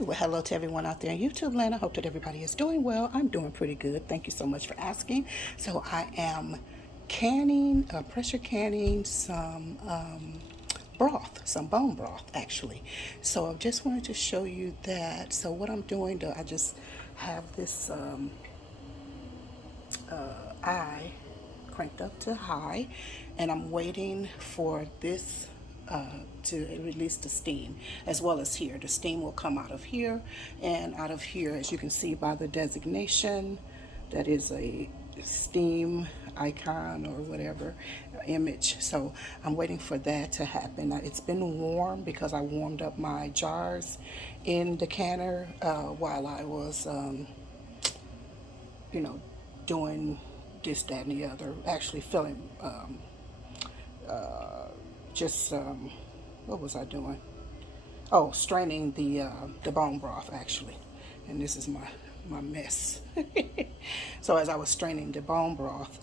Well, hello to everyone out there in YouTube land. I hope that everybody is doing well. I'm doing pretty good. Thank you so much for asking. So I am canning, pressure canning some broth, some bone broth actually. So I just wanted to show you that. So what I'm doing, I just have this eye cranked up to high, and I'm waiting for this to release the steam, as well as here. The steam will come out of here, and out of here, as you can see by the designation, that is a steam icon or whatever image. So I'm waiting for that to happen. It's been warm because I warmed up my jars in the canner while I was you know, doing this, that, and the other. Actually, filling, just what was I doing? Oh, straining the bone broth actually, and this is my mess. So as I was straining the bone broth,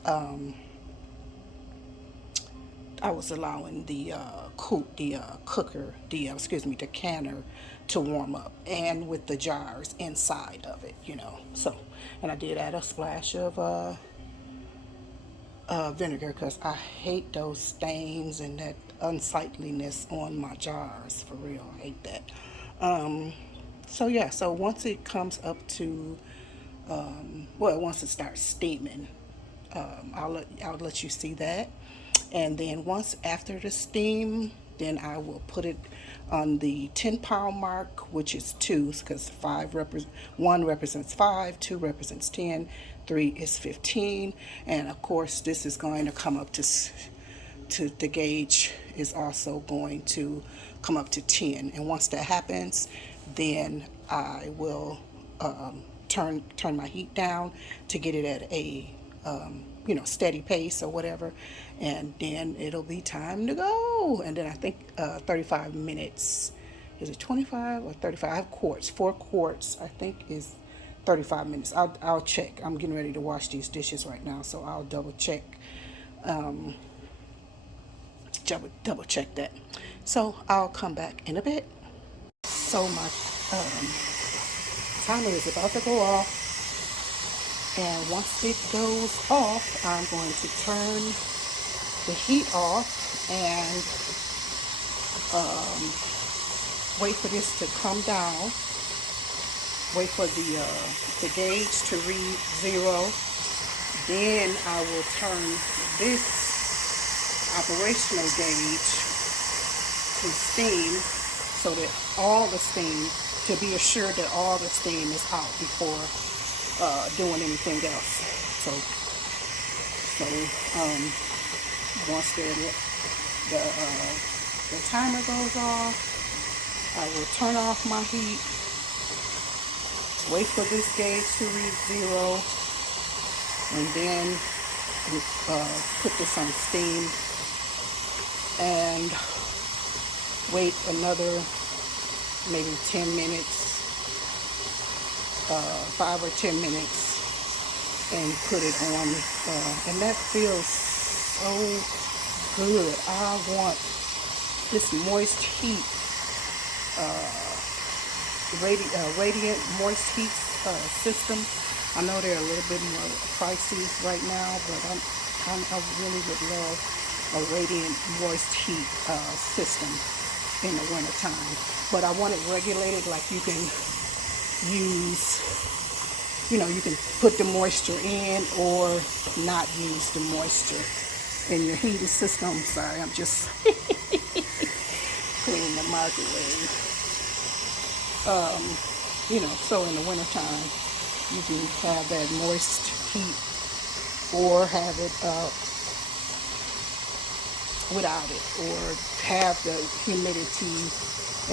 I was allowing the cooker, the canner to warm up, and with the jars inside of it, So, and I did add a splash of vinegar because I hate those stains and that unsightliness on my jars. For real, I hate that. So yeah, so once it comes up to, once it starts steaming, I'll let you see that, and then once after the steam, then I will put it on the 10-pound mark, which is two, because one represents 5, 2 represents 10, 3 is 15, and of course this is going to come up to the gauge is also going to come up to 10, and once that happens, then I will turn my heat down to get it at a steady pace or whatever, and then it'll be time to go. And then I think 35 minutes, is it 25 or 35? I have quarts, 4 quarts, I think is 35 minutes. I'll check. I'm getting ready to wash these dishes right now, so I'll double check that. So I'll come back in a bit. So my timer is about to go off, and once it goes off, I'm going to turn the heat off and wait for this to come down. Wait for the gauge to read 0. Then I will turn this operational gauge to steam, so that all the steam, to be assured that all the steam is out before doing anything else. So once the timer goes off, I will turn off my heat, wait for this gauge to read 0, and then put this on steam and wait another maybe 10 minutes, 5 or 10 minutes, and put it on, and that feels so good. I want this moist heat, radiant moist heat system. I know they're a little bit more pricey right now, but I really would love a radiant moist heat system in the wintertime. But I want it regulated, like you can use, you can put the moisture in or not use the moisture in your heating system. Sorry, I'm just cleaning the microwave. So in the wintertime, you can have that moist heat or have it without it, or have the humidity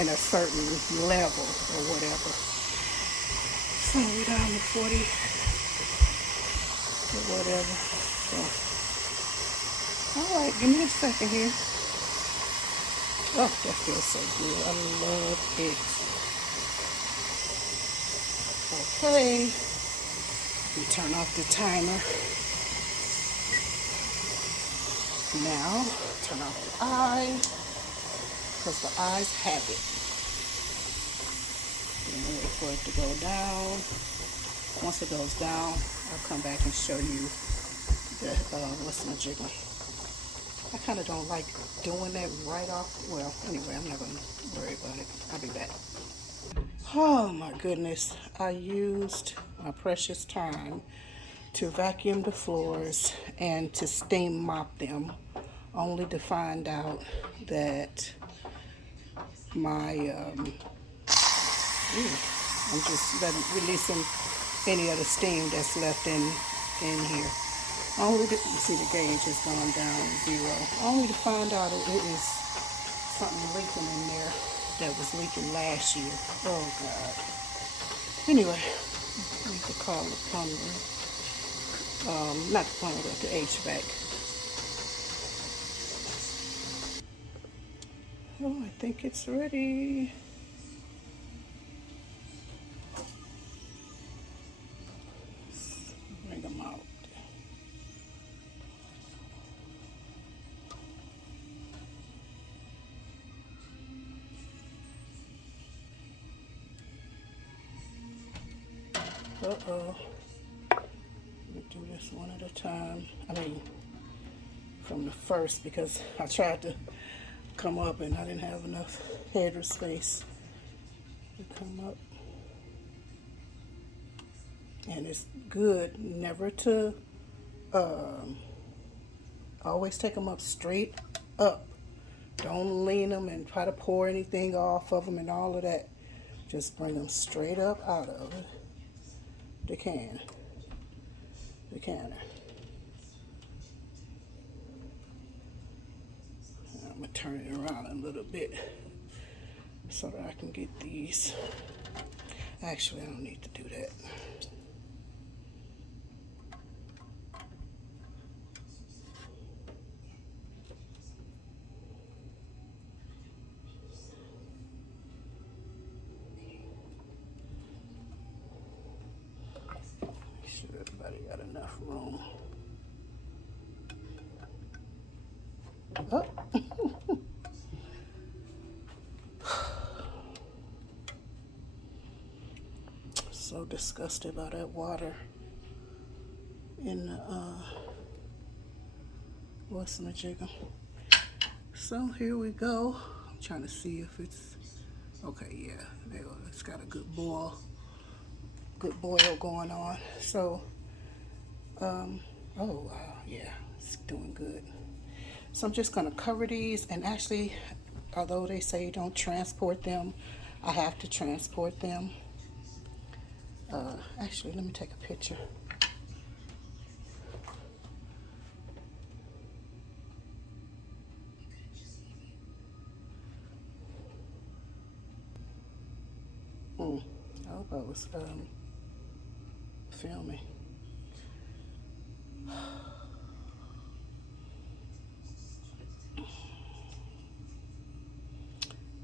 in a certain level or whatever. So we're down to 40 or whatever. So, all right, give me a second here. Oh, that feels so good. I love it. Okay, we turn off the timer. Now, turn off the eye, because the eyes have it. for it to go down. Once it goes down, I'll come back and show you the what's my jiggle. I kind of don't like doing that right off. Well, anyway, I'm not going to worry about it. I'll be back. Oh my goodness, I used my precious time to vacuum the floors and to steam mop them, only to find out that my I'm just releasing any of the steam that's left in here. Only to see the gauge has gone down 0. Only to find out it is something leaking in there that was leaking last year. Oh God. Anyway, I need to call the plumber. Not the plumber, but the HVAC. Oh, I think it's ready. Bring them out. Uh-oh. Let me do this one at a time. I mean, from the first, because I tried to come up and I didn't have enough head or space to come up. And it's good never to always take them up straight up. Don't lean them and try to pour anything off of them and all of that. Just bring them straight up out of the canner. I'm gonna turn it around a little bit so that I can get these. Actually, I don't need to do that. Make sure everybody got enough room. Oh. So disgusted by that water in the what's my jiggle. So here we go. I'm trying to see if it's okay. Yeah, there it's got a good boil going on. So oh wow, yeah, it's doing good. So I'm just gonna cover these, and actually, although they say don't transport them, I have to transport them. Actually, let me take a picture. I hope I was filming.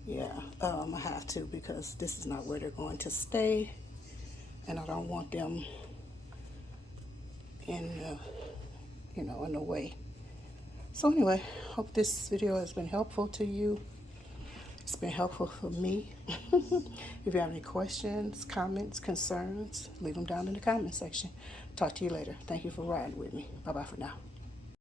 Yeah, I have to, because this is not where they're going to stay, and I don't want them in, in the way. So anyway, hope this video has been helpful to you. It's been helpful for me. If you have any questions, comments, concerns, leave them down in the comment section. Talk to you later. Thank you for riding with me. Bye-bye for now.